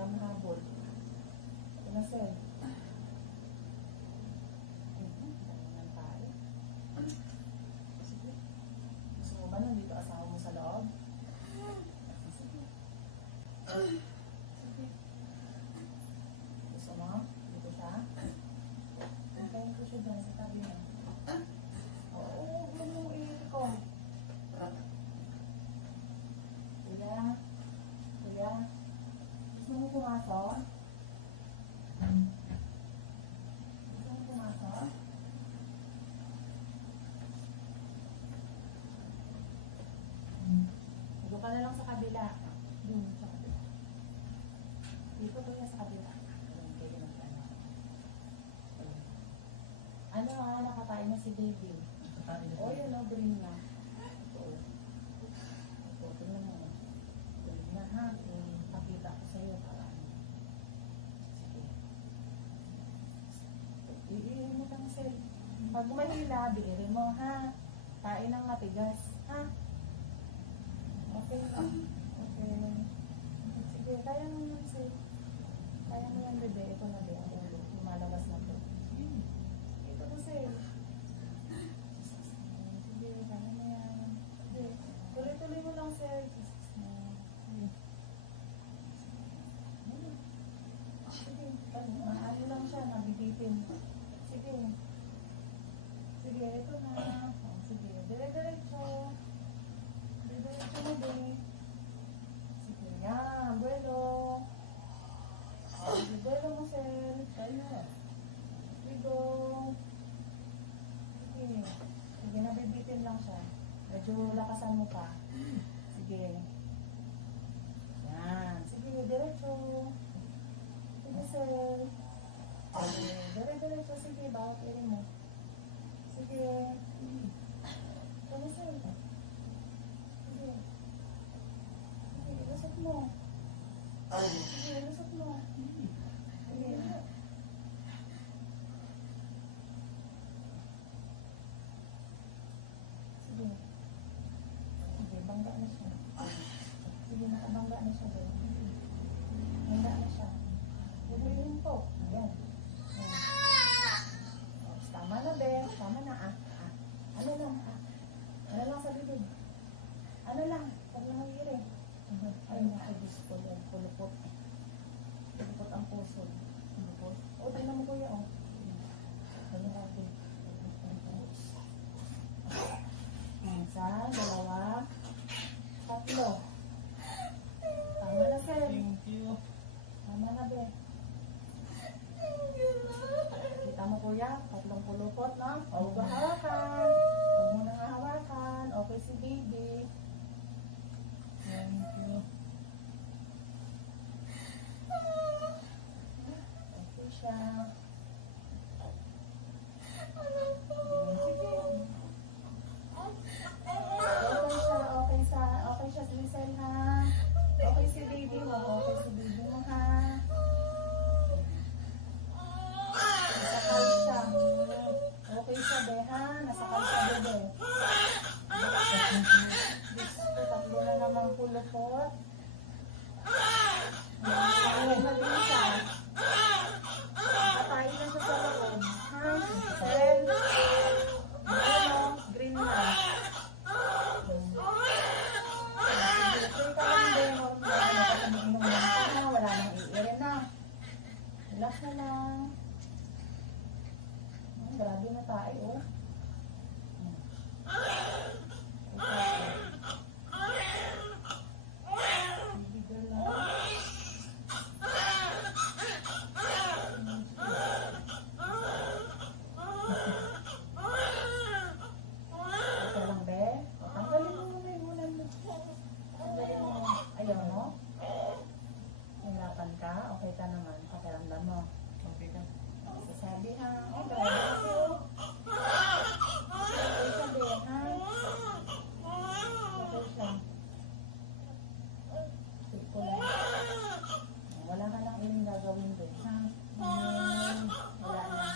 para mahabol. Ito na, sir. Ganyan tayo. Sige. Gusto mo ba nandito asawa mo sa loob? Sige. Sige. Gusto mo? Dito siya? Hintayin ko siya dyan sa tabi niya. Oo, huwag mo i-ko. Kuya? Kuya? Gusto mo pumasok? Gusto mo pumasok? Huwag ka na lang sa kabila. Doon sa kabila. Dito kuya sa kabila. Ayun, kayo ng ano. Ayun. Ano nga, nakakain na si baby. O yun o, green na. Ito. Ito, tingnan mo. Green na ha. Pakita ko sa'yo para ano. Sige. Iirin mo lang sir. Pag mahila, biirin mo ha. Kain ng matigas. Ha? Okay na. Okay. Sige, kaya mo yan sir. Kaya mo yan bebe. Ito na be, ang ulo. Lumalabas na to. Ito na sir. Sige, kaya mo yan. Sige. Tuloy-tuloy mo lang sir. Sige. Sige. Maano lang siya, nabibitin. Sige. Sige, ito na. Oh, sige, dire-diretso. Dire-diretso mo din. Sige, yan. Buelo. Sige, buelo mo sir. Kaya. Sige. Sige. Sige, nabibitin lang siya. Medyo lakasan mo pa. Sige. Yan. Sige, diretso. Sige, sir. Sige, dire-diretso. Sige, bawat irin mo. Sige. Sige, sir. Sige. Sige, lusot mo. Sige, lusot mo. Sige. Sige. Sige, bangga na siya. Sige, nakabangga na siya doon. Bangga na siya. Bubuhin po. Ayan. Ayan. Oh, tama na, be. Tama na, ah. Ano lang, ah. Ano lang sa bibig. Ano lang. Huwag lang ang iri. Ay, nakagis ko yan. Pulupot. Pulupot ang puso. Pulupot. O, tingnan mo kuya, o. Ano natin. Isa, dalawa, tatlo. Tama na, sir. Thank you. Tama na, be. Kita mo, kuya, tatlong pulupot, no? Huwag mo hawakan. Huwag mo nang hawakan. Okay si baby. Thank you. Okay siya. Sige. Okay siya si Lisel, ha? Okay si baby mo. Okay si baby mo, ha? Nasakal siya. Okay siya, be, ha? Nasakal siya, bebe. Gusto, tatlo na namang pulupot. Nasakal na din siya. Patayin na siya sa loob. Ha? Then, ano, green na. Wala nang iirin na. Relax na lang. Grabe na tayo, oh. Bibigyan lang. Ito lang, be. Tanggalin mo muna yung ulan mo. Tanggalin mo. Ayaw mo? Hirapan ka? Okay ka naman. Pakiramdam mo. Okay ka. Sasabi ha. Oh, grabe ako. Okay siya, be, ha? Okay siya. Take ko lang. Wala ka lang ilang gagawin doon, ha? Wala na.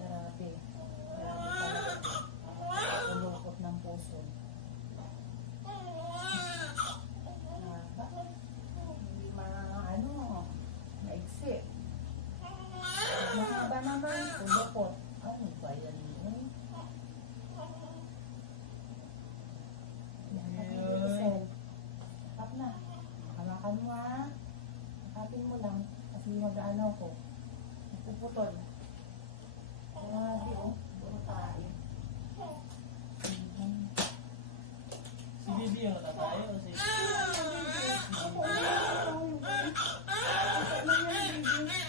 Grabe. Grabe talaga. Ulukot ng puso. baby yung natatayo kasi. Opo, yung baby. Opo, lang yung baby.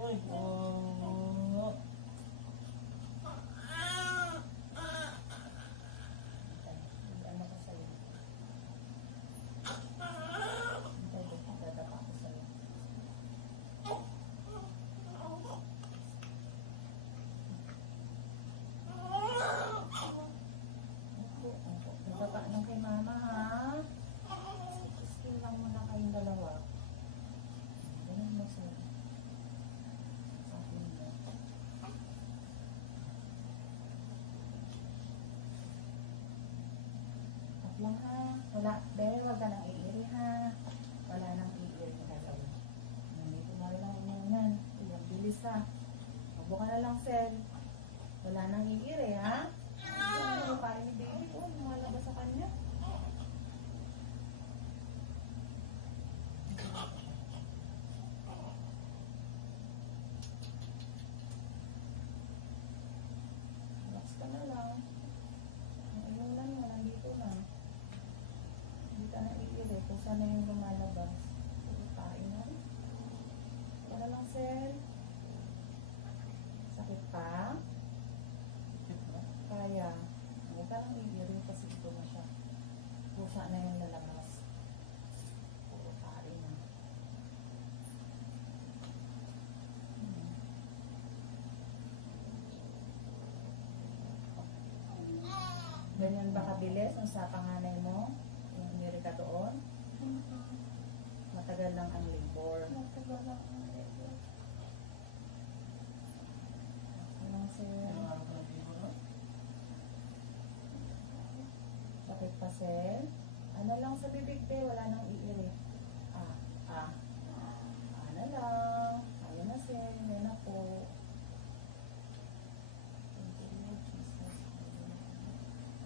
Oy, po. Ano ka sa'yo? Dadapa ako sa'yo. Dadapa lang kay mama, ha? Skill lang muna kayong dalawa. Ganun mo sa'yo. Sa akin mo. Tap lang, ha? Wala, Bel, wag ka nang iiri, ha? Wala nang iiri na gagawin. Nandito na lang yan. Iyan, bilis, ha? Magbo ka na lang, Sel. Wala nang iiri, ha? Ano pa ni baby? Oh, lumalabas sa kanya. Relax ka na lang. Ang inulan mo, nandito na. Hindi ka na iiri. Kung saan na yung lumalabas. Kain na. Wala lang, Sel. Sakit pa? Kaya. Huwag ka lang iiri kasi ito na siya. Pusa na yung lalabas. Puro kain na. Ganyan ba kabilis ang sa panganay mo? Yung umiri ka doon? Matagal lang ang labor. Matagal lang ang labor. Anong sir? Sakit pa sir? Ano lang sa bibig be? Wala nang iiri. Ano lang. Ayun na sir. Yan na po. Thank you, Lord Jesus.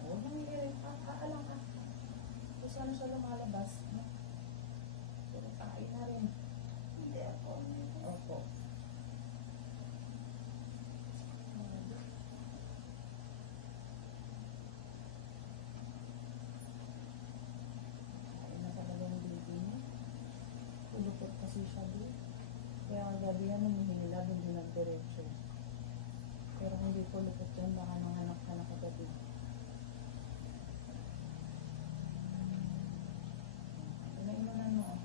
Huwag nang iiri. Alang ka. Kung saan siya lumalabas. No? Pero kain na rin. Hindi ako. Opo. Kain na talaga yung baby niya. Tulupot kasi siya doon. Kaya ang gabi yan, humihila, hindi nagdiretso. Pero hindi ko lupot yan, baka nanganak ka na kagabi. Inainunan mo.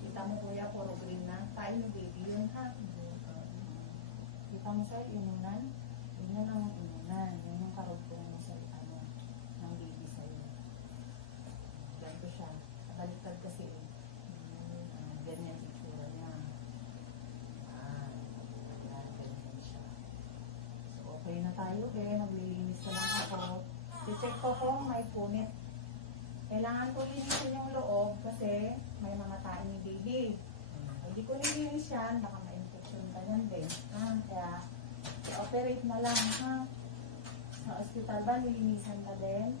Kita mo kuya, puro green na. Tayo ni baby yun ha. Kita mo sir, inunan. Yun yan ang inunan. Yun yung karugtong mo sa ano, ng baby sa'yo. Ganito siya. Baliktad kasi eh. Ganyan itsura niya. Yan, ganyan siya. So, okay na tayo eh. Maglilinis na lang ako. I-check ko kung may punit. Kailangan ko linisin yung loob kasi may mga tae ni baby. Hindi ko nilinis yan, baka ma-infection ka yan din. Kaya, i-operate na lang, ha? Sa hospital ba, nilinisan na din?